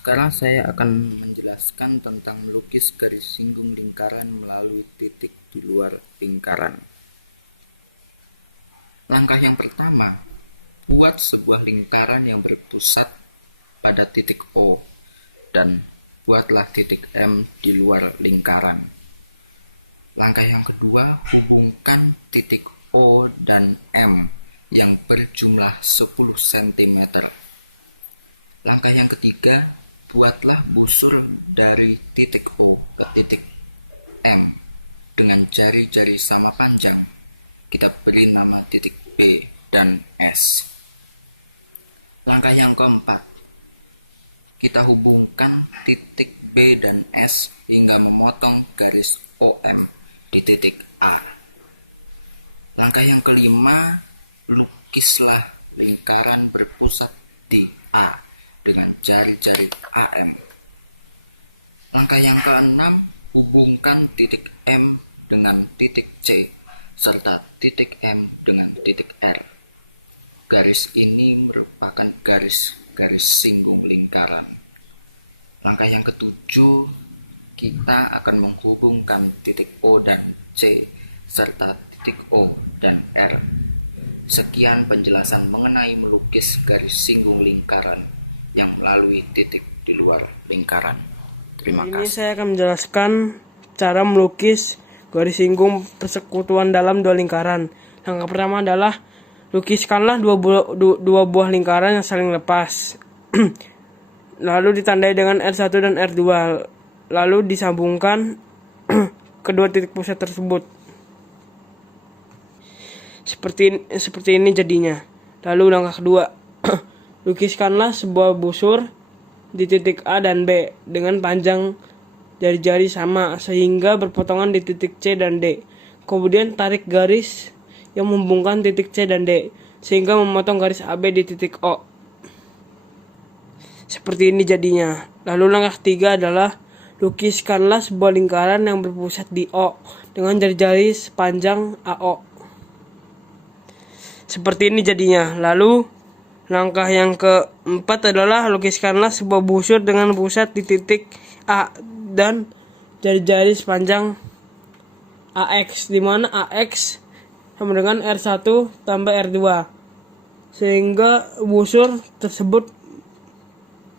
Sekarang saya akan menjelaskan tentang melukis garis singgung lingkaran melalui titik di luar lingkaran. Langkah yang pertama, buat sebuah lingkaran yang berpusat pada titik O dan buatlah titik M di luar lingkaran. Langkah yang kedua, hubungkan titik O dan M yang berjumlah 10 cm. Langkah yang ketiga, buatlah busur dari titik O ke titik M dengan jari-jari sama panjang. Kita beri nama titik B dan S. Langkah yang keempat, kita hubungkan titik B dan S hingga memotong garis OM di titik A. Langkah yang kelima, lukislah lingkaran berpusat di A dengan jari-jari AM. Langkah yang keenam, hubungkan titik M dengan titik C serta titik M dengan titik R. Garis ini merupakan garis singgung lingkaran. Langkah yang ketujuh, kita akan menghubungkan titik O dan C serta titik O dan R. Sekian penjelasan mengenai melukis garis singgung lingkaran yang melalui titik di luar lingkaran. Terima kasih. Ini saya akan menjelaskan cara melukis garis singgung persekutuan dalam dua lingkaran. Langkah pertama adalah lukiskanlah dua buah lingkaran yang saling lepas. Lalu ditandai dengan R1 dan R2. Lalu disambungkan kedua titik pusat tersebut. Seperti ini jadinya. Lalu langkah kedua, lukiskanlah sebuah busur di titik A dan B dengan panjang jari-jari sama sehingga berpotongan di titik C dan D. Kemudian tarik garis yang menghubungkan titik C dan D sehingga memotong garis AB di titik O. Seperti ini jadinya. Lalu langkah ketiga adalah lukiskanlah sebuah lingkaran yang berpusat di O dengan jari-jari sepanjang AO. Seperti ini jadinya. Lalu langkah yang keempat adalah lukiskanlah sebuah busur dengan pusat di titik A dan jari-jari sepanjang AX, di mana AX sama dengan R1 tambah R2, sehingga busur tersebut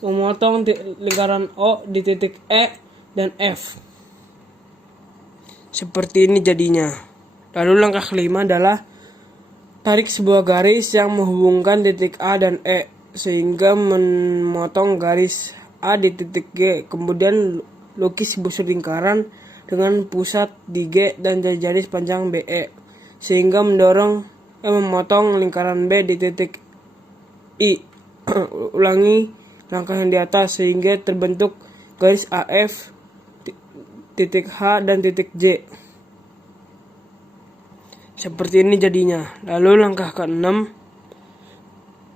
memotong lingkaran O di titik E dan F. Seperti ini jadinya. Lalu langkah kelima adalah tarik sebuah garis yang menghubungkan titik A dan E sehingga memotong garis A di titik G. Kemudian lukis busur lingkaran dengan pusat di G dan jari-jari sepanjang BE sehingga memotong lingkaran B di titik I. Ulangi langkah yang di atas sehingga terbentuk garis AF, titik H dan titik J. Seperti ini jadinya. Lalu langkah ke-6,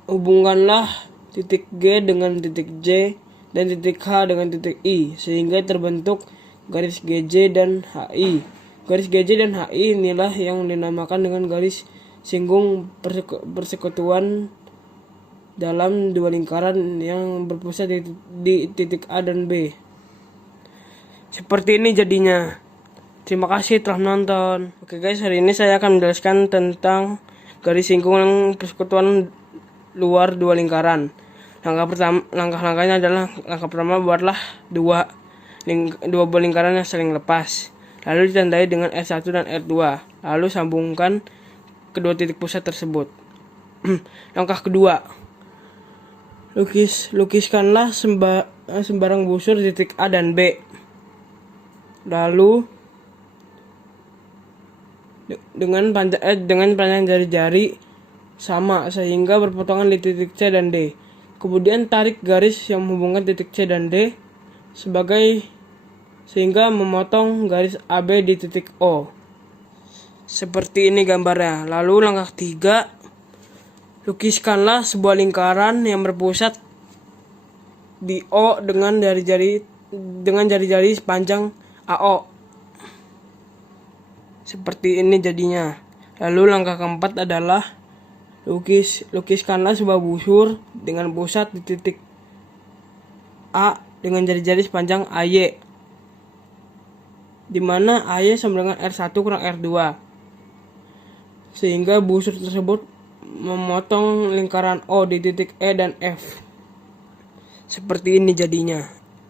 hubungkanlah titik G dengan titik J dan titik H dengan titik I sehingga terbentuk garis GJ dan HI. Garis GJ dan HI inilah yang dinamakan dengan garis singgung persekutuan dalam dua lingkaran yang berpusat di titik A dan B. Seperti ini jadinya. Terima kasih telah menonton. Oke guys, hari ini saya akan menjelaskan tentang garis singgung persekutuan luar dua lingkaran. Langkahnya adalah langkah pertama, buatlah dua buah lingkaran yang saling lepas. Lalu ditandai dengan R1 dan R2. Lalu sambungkan kedua titik pusat tersebut. Langkah kedua, lukiskanlah sembarang busur di titik A dan B. Lalu dengan panjang jari-jari sama sehingga berpotongan di titik C dan D. Kemudian tarik garis yang menghubungkan titik C dan D sehingga memotong garis AB di titik O. Seperti ini gambarnya. Lalu langkah ketiga, lukiskanlah sebuah lingkaran yang berpusat di O dengan jari-jari sepanjang AO. Seperti ini jadinya. Lalu langkah keempat adalah lukiskanlah sebuah busur dengan pusat di titik A dengan jari-jari sepanjang AY, di mana AY sama dengan R1 kurang R2, sehingga busur tersebut memotong lingkaran O di titik E dan F. Seperti ini jadinya.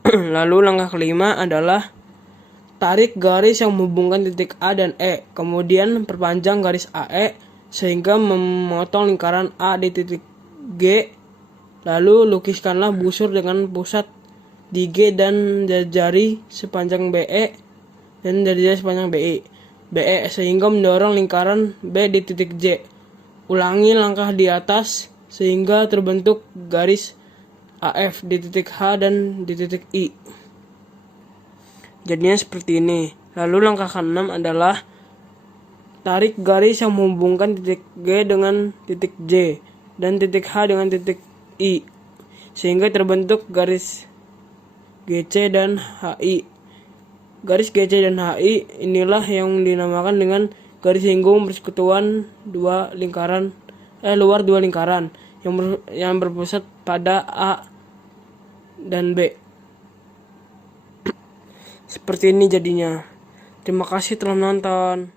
Lalu langkah kelima adalah tarik garis yang menghubungkan titik A dan E, kemudian perpanjang garis AE sehingga memotong lingkaran A di titik G. Lalu lukiskanlah busur dengan pusat di G dan jari sepanjang BE dan jari sepanjang BE sehingga mendorong lingkaran B di titik J. Ulangi langkah di atas sehingga terbentuk garis AF di titik H dan di titik I. Jadinya seperti ini. Lalu langkah ke-6 adalah tarik garis yang menghubungkan titik G dengan titik J dan titik H dengan titik I sehingga terbentuk garis GC dan HI. Garis GC dan HI inilah yang dinamakan dengan garis singgung persekutuan luar dua lingkaran yang berpusat pada A dan B. Seperti ini jadinya. Terima kasih telah menonton.